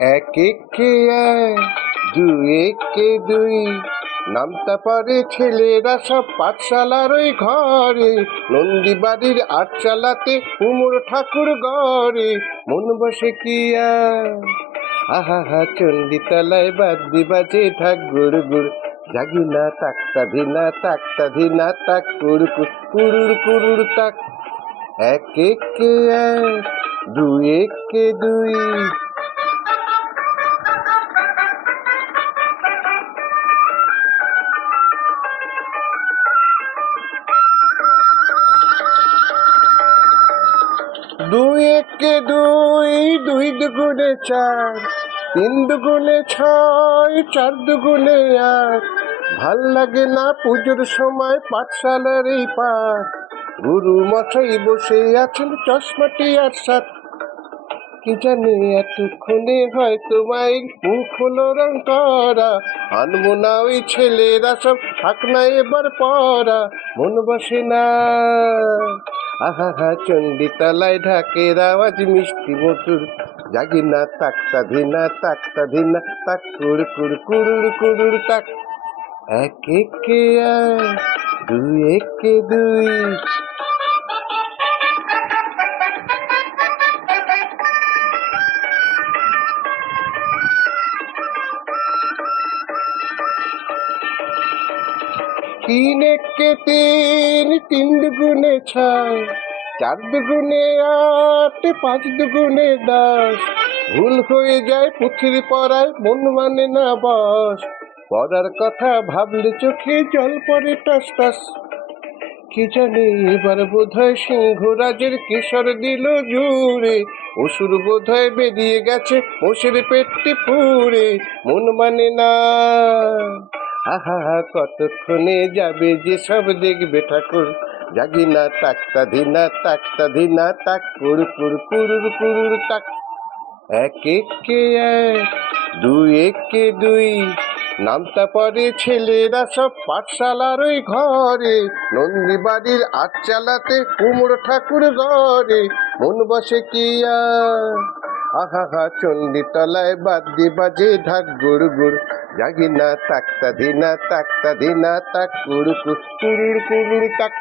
এক একে এক, দুই একে দুই, নামতে পারে ছেলেরা সব পাঠশালার ওই ঘরে। নন্দীবাড়ির আটচালাতে কুমোর ঠাকুর গড়ে, মন বসে কি আর। আহা হা চণ্ডীতলায় বাদ্যি বাজে ঢাক গুড় গুড়, জাগি না তাক্তা ধিনা তাক্তা ধিনা তাক কুড়কুড় কুড়ুর কুড়ুর তাক। এক একে এক, দুই একে দুই। দুই একে দুই, দুই দুগুণে চার, তিন দুগুণে ছয়, চার দুগুণে আট। ভাল লাগে না পুজোর সময় পাঠশালার এই পাঠ, গুরু মশাই বসে আছেন চশমাটি আর সাথ। কি জানি এতক্ষণে হয়তো মায়ের মুখ হলো রং করা, আনবো না ওই ছেলেরা সব থাক না এবার পড়া, মন বসে না। আহা হা চণ্ডীতলায় ঢাকের আওয়াজ মিষ্টি মধুর, জাগি না তাক্তা ধিনা তাক কুড় কুড় কুড়ুর কুড়ুর তাক। এক একে এক, দুই একে দুই। তিন একে তিন, তিন দুগুণে ছয়, চার দুগুণে আট, পাঁচ দুগুণে 10। ভুল হয়ে যায় পুঁথির পড়ায়, মন মানে না বস। পড়ার কথা ভাবলে চোখে জল পড়ে টস টস। কি জানি এবার বোধহয় সিংহরাজের কিশোর দিল জুড়ে, অসুর বোধহয় বেরিয়ে গেছে মোষের পেটটি পুড়ে, মন মানে না। আহা হা কতক্ষণে যাবে যে সব দেখবে ঠাকুর, জাগি না তাক্তা ধিনা তাক কুড় কুড় কুড়ুর কুড়ুর তাক। এক একে এক, দুই একে দুই, নামতে পারে ছেলেরা সব পাঠশালার ওই ঘরে। নন্দীবাড়ির আটচালাতে কুমড়ো ঠাকুর গড়ে, মন বসে কি আর। আহা হা চণ্ডীতলায় বাদ্যি বাজে ঢাক গুড় গুড়, জাগি না তাক্তা ধিনা তাক কুড় কুড় কুড়ুর কুড়ুর তাক।